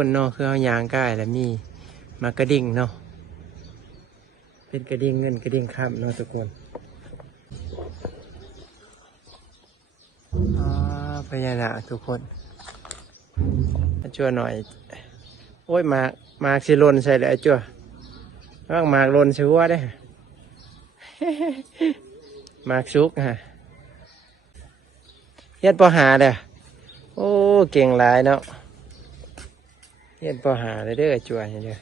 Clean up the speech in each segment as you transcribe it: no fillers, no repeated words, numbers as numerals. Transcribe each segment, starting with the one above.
คนเนาะคือเอายางก้ายแล้วมีมากระดิ่งเนาะเป็นกระดิ่งเงินกระดิ่งคำเนาะทุกคนพญานาคทุกคนจั่วหน่อยโอ้ยมากสิลนใส่เลยจั่วว่างมากลนใส่หัวได้ มากซุกฮะเฮ็ดปอหาเด้อโอ้เก่งหลายเนาะเฮ็ดปอหาเลยเด้อจั่วเด้อ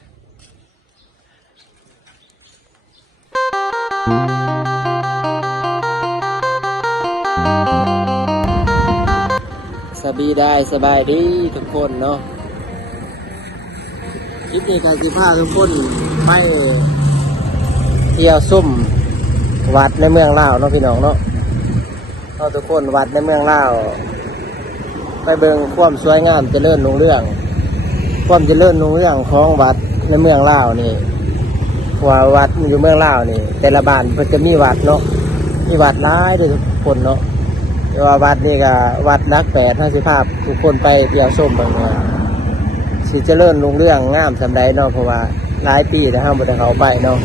สบายดีทุกคนเนาะคลิปนี้การสิพาทุกคนไปเที่ยวซุ่มวัดในเมืองลาวเนาะพี่น้องเนาะเอาทุกคนวัดในเมืองลาวไปเบิ่งความสวยงามเจริญรุ่งเรืองความเจริญรุ่งเรืองของวัดในเมืองลาวนี่ว่าวัดอยู่เมืองลาวนี่แต่ละบ้านเพิ่นจะมีวัดเนาะมีวัดหลายเด้อทุกคนเนาะแต่ว่าวัดนี่ก็วัดนัก8 50 ภาพทุกคนไปเที่ยวชมเบิ่งว่าสิเจริญรุ่งเรืองงามสำใดเนาะเพราะว่าหลายปีแล้วเฮาบ่ได้เข้าไปเนาะ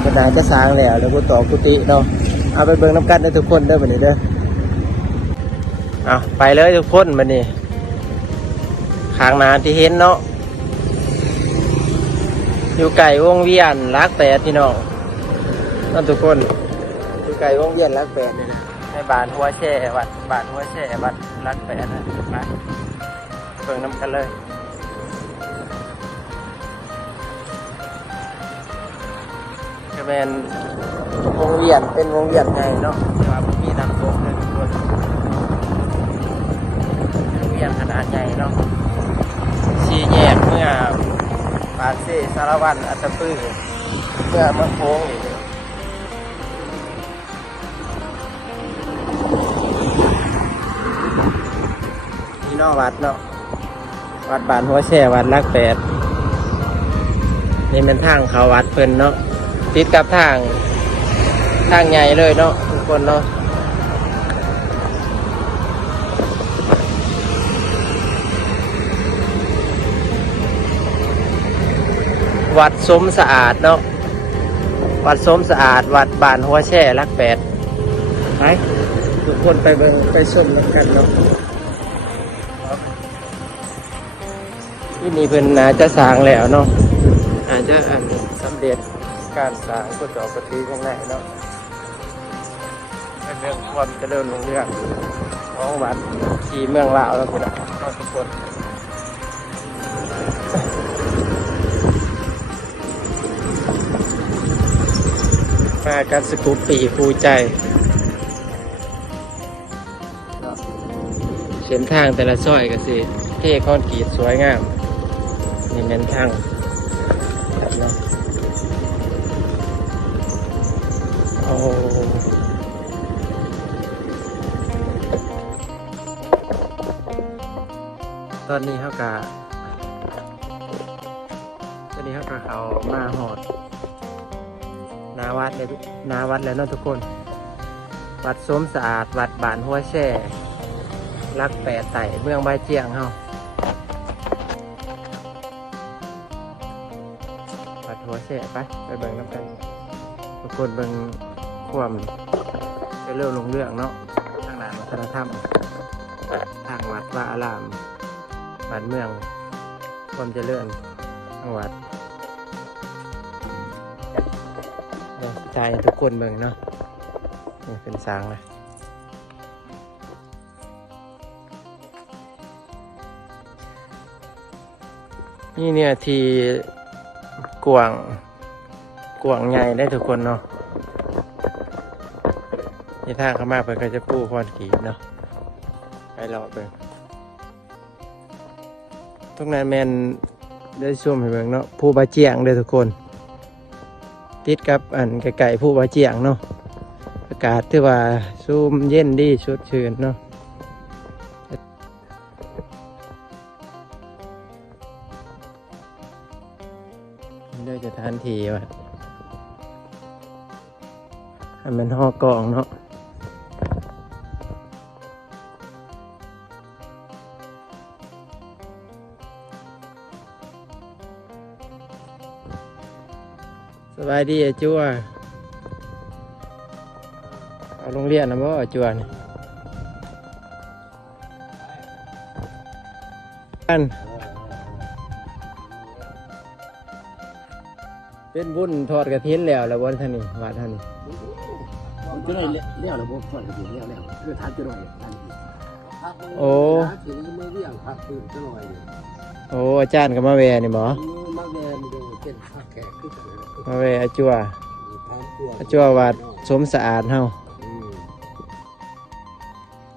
เพิ่นน่าจะสร้างแล้วก็ต่อกุฏิเนาะเอาไปเบิ่งนำกันเด้อทุกคนเด้อบัดนี้เด้อเอาไปเลยทุกคนบัดนี้ข้างหน้าที่เห็นเนาะอยู่ไก่วงเวียนรัก8พี่น้องนั่นทุกคนอยู่ไก่วงเวียนรัก8นี่นะในบ้านหัวแช่วัดบ้านหัวแช่วัดรัก8นะมาเบิ่งนำกันเลยก็เป็นวงเวียนเป็นวงเวียนใหญ่เนาะแต่ว่ามีน้ำตกเลยทุกคนวงเวียนขนาดใหญ่เนาะชี้แยกเมื่อปากเซ่สารวัตรอัตตปื้อเมื่อมันโค้งอยู่นี่นอกวัดเนาะวัดบ้านหัวแช่วัดรัก8นี่เป็นทางเขาวัดเพิ่นเนาะติดกับทางใหญ่เลยเนาะทุกคนเนาะวัดสมสะอาดเนาะวัดสมสะอาดวัดบ้านหัวแช่รัก8ไปทุกคนไปเบิ่งไปชมกันเนาะที่นี่เพิ่นน่าจะสร้างแล้วเนาะอาจจะสำเร็จการสร้างกุฏิปฏิยังไงเนาะเป็นเรื่องความเจริญรุ่งเรืองของวัดที่เมืองลาวแล้วพี่น้องทุกคนมาการสกุปปีภูใจเส้นทางแต่ละซอยก็สิเท่คอนกรีตสวยงามนี่เป็นทางแบบนี้โอ้ตอนนี้เขากะเขามาหอดนาวัดเลยนาวัดแล้วเนาะทุกคนวัดสมสะอาดวัดบ้านหัวแช่รัก8ไต่เมืองใบเจียงเฮาวัดหัวแช่ไปเบิ่งน้ำกันทุกคนเบิ่งความเจริญรุ่งเรืองเนาะทางด้านวัฒนธรรมทางวัดว่าอารามบ้านเมืองความเจริญทางวัดเดี๋ยวใจทุกคนเบิ่งเนาะนี่เป็นสร้างเลยนี่เนี่ยที่กวางใหญ่ได้ทุกคนเนาะนี่ทางเข้ามาเพิ่นก็จะปูคอนกรีตเนาะไปรอเบิ่งตรงนั้นแมนได้ซูมให้เบิ่งเนาะผู้บาเจียงเด้อทุกคนติดกับไก่ผู้บาเจียงเนาะอากาศที่ว่าซูมเย็นดีสดชื่นเนาะด้วยสถานที่ว่าให้มันห่อกองเนาะ น สบายดีอาจัวเอาโรงเรียนนะบ่อาจัวนี่กันเป็นบุญทอดกระถินแล้ววันท่านนี่วัดท่านนี่ จะได้เลี้ยวระบบส่วนกระถิ่นเลี้ยวแล้วคือทานจะหน่อยทานโอ้ถึงมือเลี้ยงพักตื่นจะหน่อย โอ้อาจารย์ก็มาแวนี่บ่ มาแวมดูเป็นพักแขกขึ้นกัน มาแวอาจัววัดสมสะอาดเฮา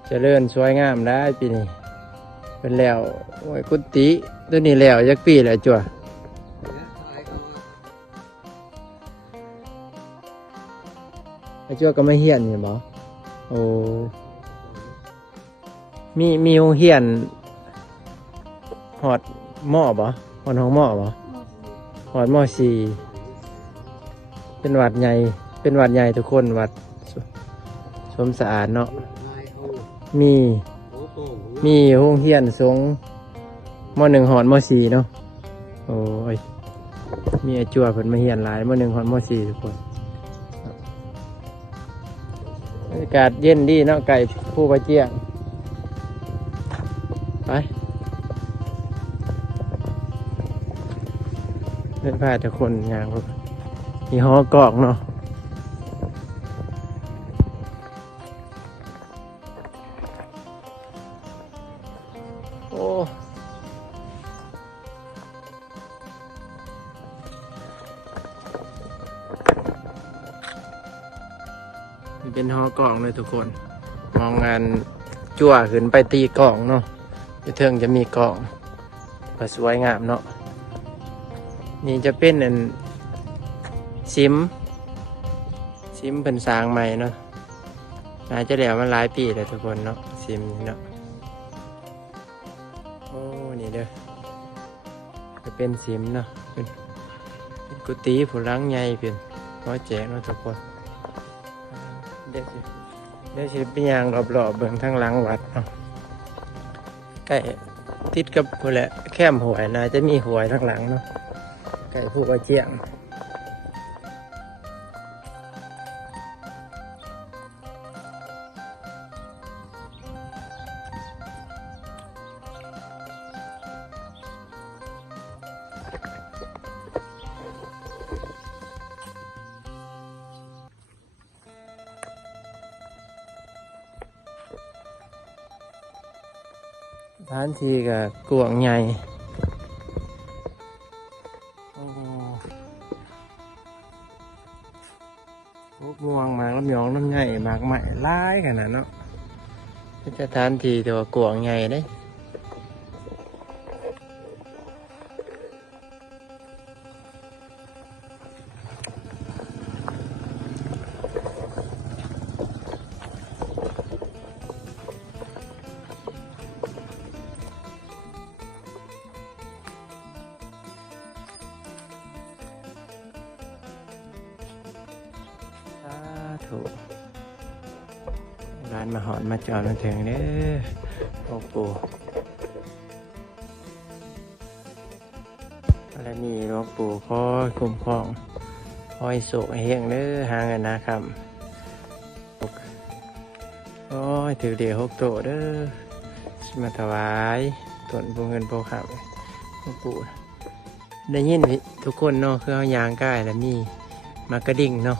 เจริญสวยงามได้ปีนี้เป็นแล้วโอ้ยกุฏิตัวนี้แล้วจักปีแล้วจัวอาจัวก็ไม่เฮียนนี่บ่โอ้มีโรงเฮียนหอดหม้อบ่หอดห้องหม้อบ่หอดหม้อสี่เป็นวัดใหญ่ทุกคนวัดสมสะอาดเนาะมีโรงเรียนสงฆ์ม.1 หอดม.4เนาะโอ้ยมีอาจัวเพิ่นมาเรียนหลายม.1 หอดม.4ทุกคนบรรยากาศเย็นดีเนาะไก่ผู้ประเจียงไปเล่นพาทุกคนอย่างพวกมีหอกอกเนาะโอ้นี่เป็นหอกอกเลยทุกคนมองงานจั่วขึ้นไปตีกล่องเนาะจะเทิงจะมีกล่องก็สวยงามเนาะนี่จะเป็นอันซิมเป็นสร้างใหม่เนาะน่าจะแล้วมันหลายปีแล้วทุกคนเนาะซิมเนาะโอ้นี่เด้อจะเป็นซิมเนาะเป็นกุฏิผู้ล้างใหญ่เป็นร้อยแจกเนาะทุกคนเดี๋ยวสิเป็นยางรอบๆเบื้องทางหลังวัดเนาะใกล้ติดกับผู้แหละแคมหวยน่าจะมีหวยทางหลังเนาะไก่ผู้กระเจียงร้านทีกับกวงใหญ่ม่วงมากน้ำหยองน้ำใหญ่มากใหม่ร้ายขนาดเนาะจะทานทีตัวกวงใหญ่ได้ถูกร้านมาหอนมาจอดมาถึงเด้อโอ้โหอะไรนี่หลวงปู่คอยคุ้มครองคอยโศกเฮียงเด้อหาเงินนะครับโอ้ยถือเดียวหกโตเด้อมาถวายต้นปูเงินปูขับหลวงปู่ได้ยินทุกคนเนาะคือเอายางใกล้แล้วมีมากระดิ่งเนาะ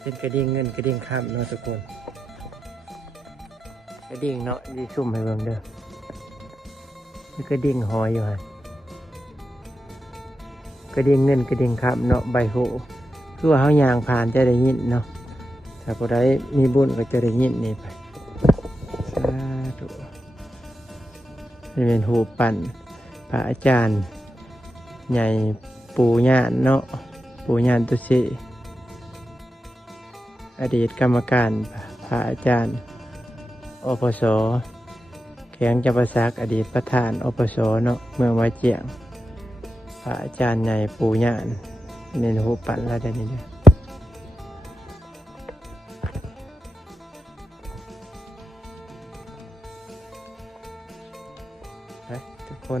เป็นกระดิ่งเงินกระดิ่งข้ามเนาะทุกคนกระดิ่งเนาะดีชุ่มให้เบิ่งเด้อมีกระดิ่งหอยอยู่ฮะกระดิ่งเงินกระดิ่งข้ามเนาะใบโหคือว่าเขายางผ่านจะได้ยินเนาะถ้าผู้ใดมีบุญก็จะได้ยินนี่ไปสาธุนี่เป็นหูปั่นพระอาจารย์ใหญ่ปู่ย่าเนาะปู่ย่าตุสิอดีตกรรมการพระอาจารย์อปส.แขงจำปาสักอดีตประธานอปส.เนาะเมืองวัดเจียงพระอาจารย์ใหญ่ปู่ย่านในหูปั่นแล้วได้นี่ทุกคน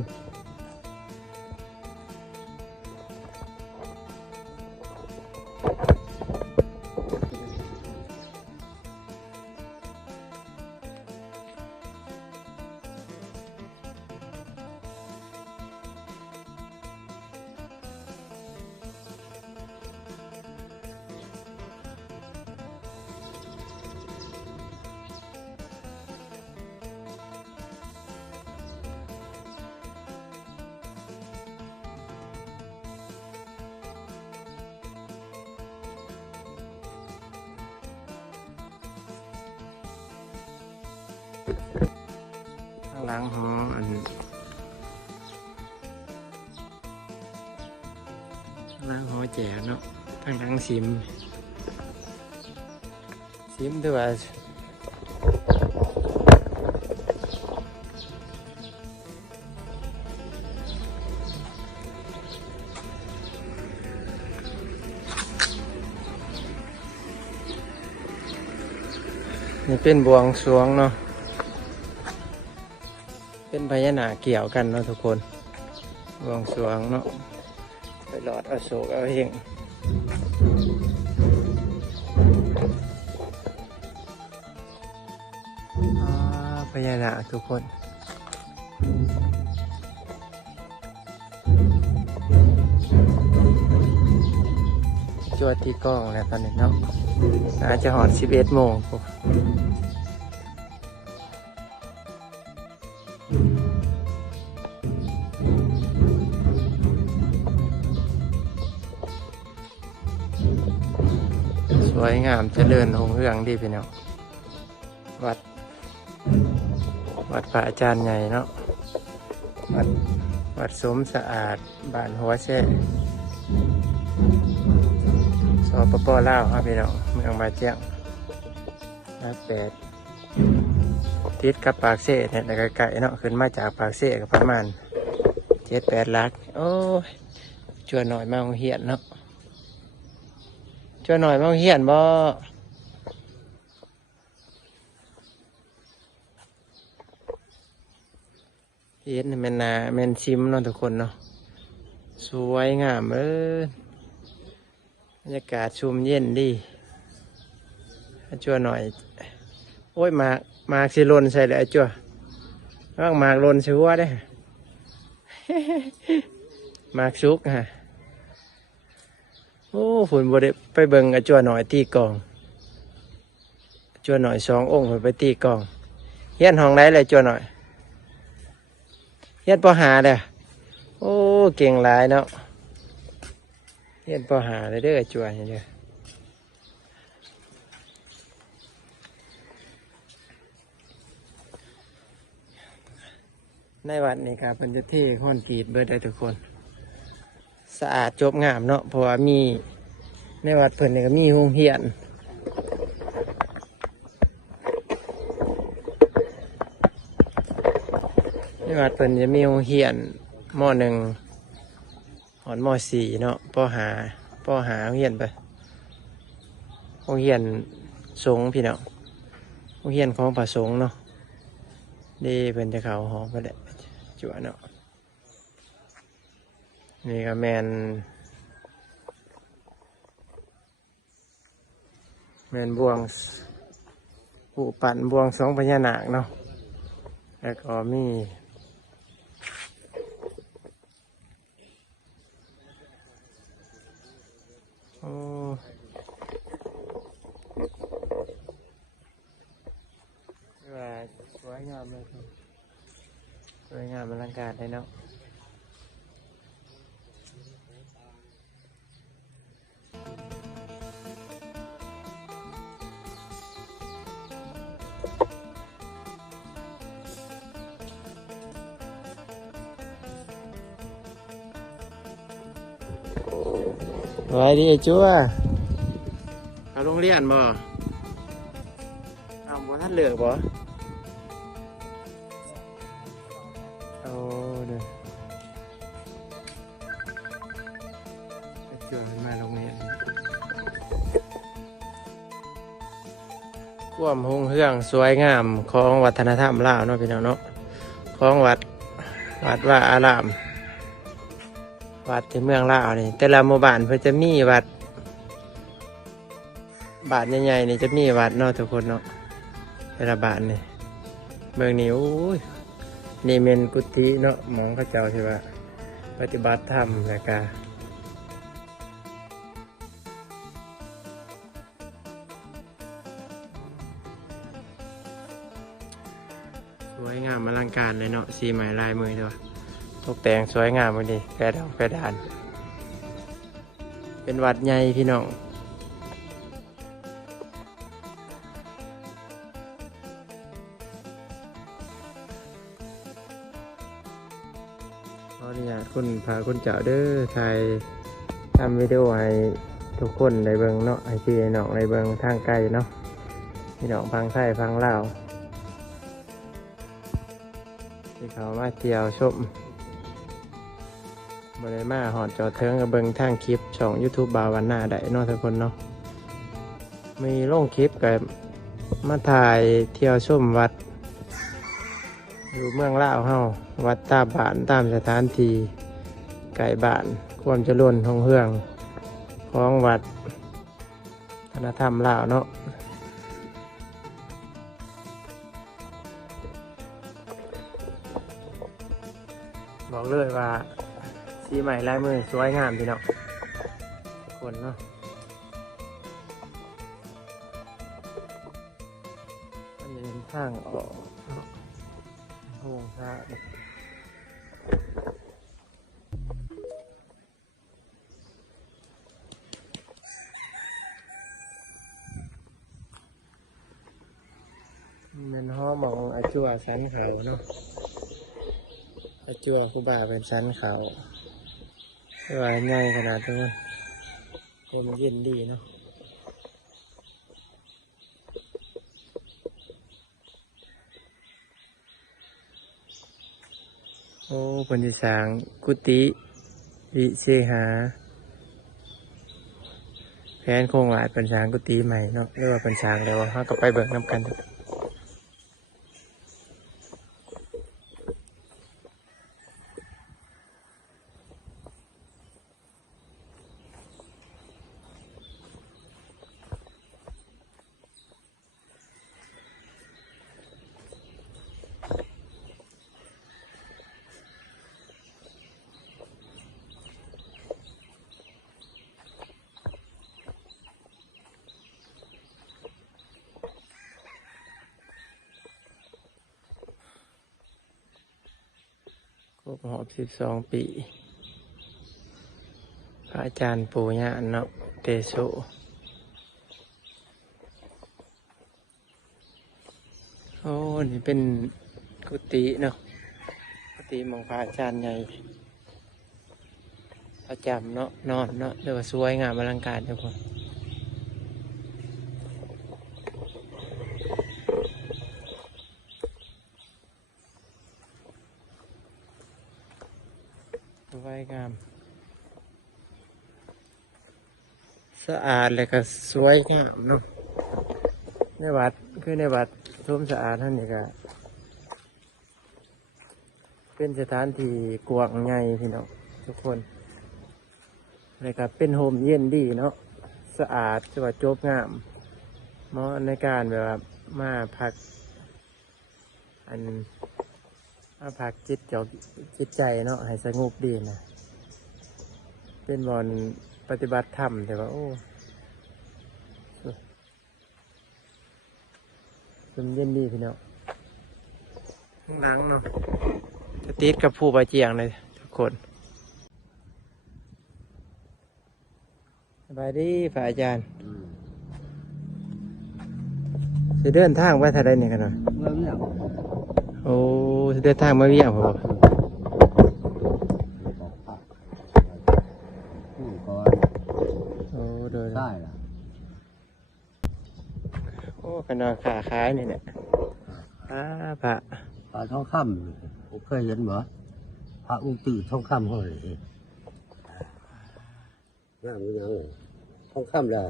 ข้างหลังหออันข้างหลังหอแจ๋เนาะข้างหลังซิมด้วยว่านี่เป็นบวงสรวงเนาะเป็นพญานาคเกี่ยวกันเนาะทุกคนบวงสรวงเนาะไปหลอดเอาโศกเอาเฮงพญานาคทุกคนจวดที่กล้องแล้วตอนนี้เนาะอาจจะหอด11 โมงสวยงามเจริญหงเฮืองดีพี่น้องวัดพระอาจารย์ใหญ่เนาะวัดสมสะอาดบ้านหัวแช่สปป.ลาวครับพี่น้องเมืองบาเจียงรัก8ติดกับปากเซ่เนี่ยแต่ไกลๆเนาะขึ้นมาจากปากเซ่ก็ประมาณ7-8 ลักโอ้ยชวนหน่อยมาเฮียนเนาะชวนหน่อยมาเฮียนบ่เฮ็ดให้มันนาแม่นชิมเนาะทุกคนเนาะสวยงามบรรยากาศชุ่มเย็นดีจั่วหน่อยโอ้ยมากสิลนใส่เลยจั่วว่างมากลนใส่หัวได้ มากซุกฮะโอ้ฝุ่นบดไปเบิ่งจั่วหน่อยตีกองจั่วหน่อย2 องค์ไปตีกองเฮียนห้องไหนเลยจั่วหน่อยเฮียนป.5เลยโอ้เก่งหลายเนาะเฮียนป.5เลยเด้อจั่วนี่เด้อในวัดนี่ครับเพิ่นจะเทคอนกรีตเบิดได้ทุกคนสะอาดจบงามเนาะเพราะว่ามีในวัดเพิ่นนี่ก็มีโรงเรียนในวัดเพิ่นจะมีโรงเรียนม.1 หอนม.4 เนาะป.5โรงเรียนไปโรงเรียนสงฆ์พี่น้องโรงเรียนของพระสงฆ์เนาะดีเพิ่นจะเข้าหอไปแหละจั่วเนาะนี่ก็แมนบวงผู้ปั่นบวงสรวงพญานาคเนาะแล้วก็มีโอ้ว่าสวยงามเลยสวยงามอลังการเลยเนาะสวัสดีจั๊วเอาโรงเรียนบ่เอาหมอท่านเลือกบ่เอาเด้อจั๊วมาโรงเรียนความหงเฮืองสวยงามของวัฒนธรรมลาวเนาะพี่น้องเนาะของวัดว่าอารามวัดที่เมืองลาวนี่แต่ละหมู่บ้านเพื่อจะมีวัดบ้านใหญ่ๆนี่จะมีวัดเนาะทุกคนเนาะแต่ละบ้านนี่เมืองนี้โอ้ยนี่เมนกุฏิเนาะหมองเขาเจ้าที่ว่าปฏิบัติธรรมแล้วก็สวยงามอลังการเลยเนาะสีใหม่ลายมือด้วยตกแต่งสวยงามเลยดิแปรดอกแปรดานเป็นวัดใหญ่พี่น้อง ญาตคุณพาคุณเจ้าเด้อถ่ายทำวิดีโอให้ทุกคนในเบิงเนาะให้พี่น้องในเบิงทางไกลเนาะพี่น้องฟังไทยฟังลาวที่เขามาเที่ยวชมบริมาหอดจอดเทิงกับเบิงทางคลิปช่อง YouTube บาวันหน้าได้เนาะทุกคนเนาะมีลงคลิปกับมาถ่ายเที่ยวชมวัดอยู่เมืองลาวเฮาวัดตามบ้านตามสถานที่ไก่บ้านความเจริญของเฮืองของวัดธนธรรมลาวเนาะบอกเลยว่าสีใหม่ลายมือสวยงามพี่น้องทุกคนเนาะอันนี้เป็นทางออกโฮงพระเป็นห้อมองอาจัวสันเขาเนาะอาจัวคูบาเป็นสันเขาว่าใหญ่ขนาดนี้คนเย็นดีเนาะโอ้ปนิสางกุฏิวิเชหาแผนโครงหลายปัญชางกุฏิใหม่เนาะเรียกว่าปัญชางแล้วเขาก็ไปเบิกน้ำกันครบ12 ปีพระอาจารย์ปู่ย่าเนาะเตโชโอ้นี่เป็นกุฏิเนาะกุฏิของพระอาจารย์ใหญ่ประจำเนาะนอนเนาะเรียกว่าสวยงามอลังการทุกคนสวยงามสะอาดเลยก็สวยงามเนาะในวัดคือในวัดทุ่มสะอาดท่านนี่ก็เป็นสถานที่กว้างใหญ่พี่น้องทุกคนเลยก็เป็นโฮมเย็นดีเนาะสะอาดสวัสดจบงามเหมาะในการแบบว่ามาพักมาพักจิตใจเนาะให้สงบดีนะเป็นบอนปฏิบัติธรรมแต่ว่าโอ้สมเย็นดีพี่น้องข้างหลังเนาะจะติดกับผู้บาเจียงเลยทุกคนสบายดีพระอาจารย์จะเดินทางไปทางใดเนี่ยกันหน่อยโอ้จะเดินทางมาเวียงผมโอ้โดยได้ละโอ้ขนาดขาขายนี่เนี่ยพระทองคำผมเคยเห็นเหรอพระองค์ตื่นทองคำเขาเลยงามยังเลยทองคำแล้ว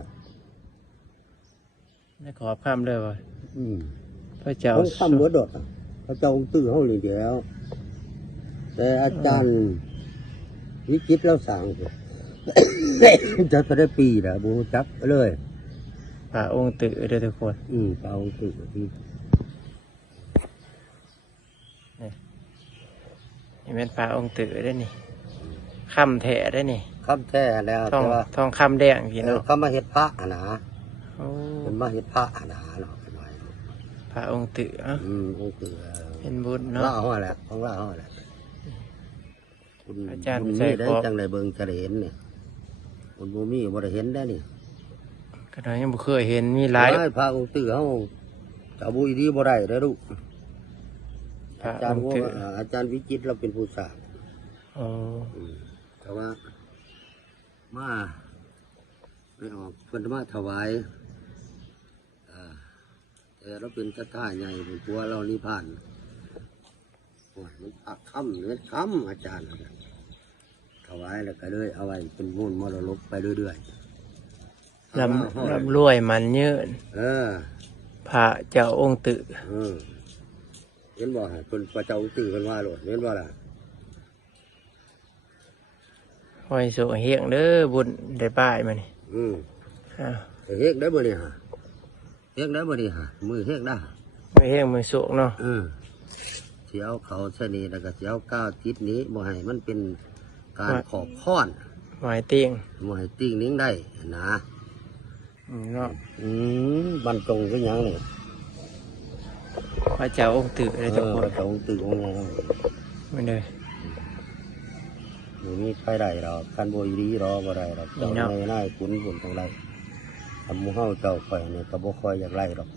นี่ขอข้ามเลยว่ะพระเจ้าทองคำหัวดดพระเจ้าองค์ตื่นเขาเลยแล้วแต่อาจารย์วิจิตรแล้วสั่งจะได้ปีนะบูจับเลยพระองค์ตื่นเลยทุกคนพระองค์ตื่นที่นี่เป็นพระองค์ตื่นได้นี่คำแท้ได้นี่คำแท้แล้วทองคำแดงพี่น้องเขามาเห็ดพระนะเป็นมาเห็ดพระนะเนาะพระองค์ตื่นองค์ตื่นเป็นบุญเนาะล่าห้อแหละของล่าห้อแหละอาจารย์นี่ได้จังไรเบิ่งจะเห็นเนี่ยคุณบูมี่บ่ได้เห็นได้นี่ก็ได้ยังบ่เคยเห็นมีหลายพระองค์ตื่นเขาจะบุยดีบ่ได้ได้ลูกอาจารย์วิจิตรเราเป็นผู้สร้าง อ๋อ แต่ว่ามาไม่ออกเพิ่นมาถวายแต่เราเป็นตาท่าใหญ่เป็นตัวเรานิพพานโอ้ยมันปักคำเม็ดคำอาจารย์ถวายแล้วก็เลยเอาไว้เป็นมูลมรดกไปเรื่อยๆ ลำรวยมันเยอะ เออ พระเจ้าองค์ตึ เห็นบ่ฮะคนพระเจ้าองค์ตื่นกันว่าโหลดเห็นบ่ล่ะ หอยโสเฮียงเด้อบุญได้ป้ายมานี่ อ้าว เฮกได้บ่นี่ฮะเฮกได้บ่นี่ฮะมือเฮกได้ ไม่เฮียงมือโสเนาะ เสียวเขาเสนีแล้วก็เสียวก้าวทิศนี้บ่ให้มันเป็นการขอบค้อน หอยเตียง บ่ให้ติ้งนิ้งได้นะ เนาะ บรรจงก็ยังนี่ พระเจ้าองค์ตึเลยทุกคน พระเจ้าองค์ตื่นองค์ไง ไม่เลย หนูมีใครได้หรอกการบ่ดีรอบ่ได้หรอกเจ้าในนายขุนผลทั้งไรทำหมู่เฮาเจ้าข่อยนี่ก็บ่ค่อยอยากไล่หรอก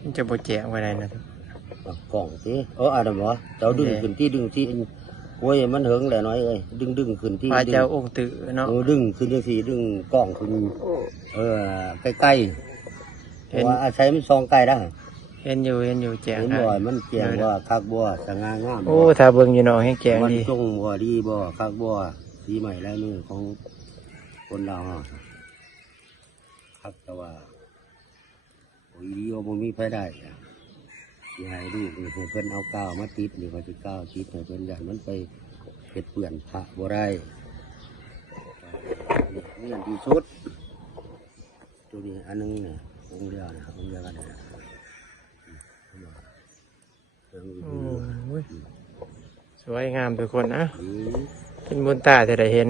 มันจะบ่แจกไว้ได้นะทุก กล่องสิอ่านบ่เจ้าดึงขึ้นที่โอ้ยมันเหิงแหละน้อยเอ้ยดึงขึ้นที่ พระเจ้าองค์ตึเนาะ ดึงขึ้นจังซี่ดึงกล่องขึ้นใกล้ๆเพราะว่าอาศัยมันซองไกลได้ เห็นอยู่แจก เห็น ได้ บ่มันแจงว่าคักบ่สง่างาม โอ้ถ้าเบิ่งอยู่เนาะให้แจก มัน ดี จงบ่ดีบ่คักบ่สีใหม่ลายมือของคนเราวคักแต่ว่าโอ้ยดีบ่มีไผได้สิให้ลูกนี่ให้เพิ่นเอากาวมาติดนี่ว่าสิกาวติดให้เพิ่นอย่างมันไปเฮ็ดเปื้อนพระบ่ได้นี่อันที่สุดตัวนี้อันนึงเนี่ยองค์เดียวนะครับองค์เดียวกันเนี่ยสวยงามทุกคนนะ อืม เป็นบุญตาจะได้เห็น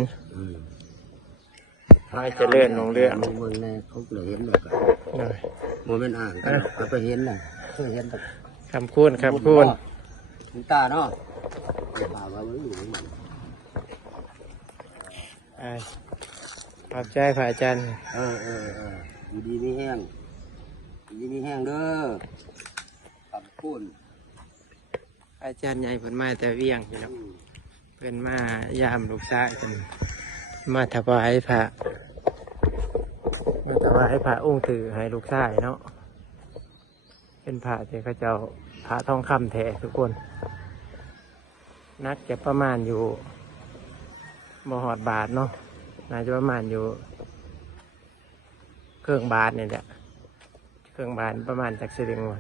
ให้เจริญรุ่งเรือง เมืองแน่เขาเลยเห็นแบบกัน หน่อย โมเมนต์อ่านกันเอาไปเห็นน่ะเคยเห็นแบบ คำคูณ คุณตาเนาะตาว่าไว้อยู่นี่ ขอบใจพระอาจารย์ อยู่ดีไม่แห้งอยู่ดีไม่แห้งเด้อขอบคุณ อาจารย์ใหญ่เพิ่นมาแต่เวียงอยู่เนาะเพิ่นมายามลูกชายเพิ่นมาถวายพระองค์ถือให้ลูกชายเนาะเป็นพระที่เขาเจ้าพระทองคำแท้ทุกคนนักจะประมาณอยู่บ่หอดบาทเนาะน่าจะประมาณอยู่เครื่องบาทนี่แหละเครื่องบาทประมาณจากสิริงหมด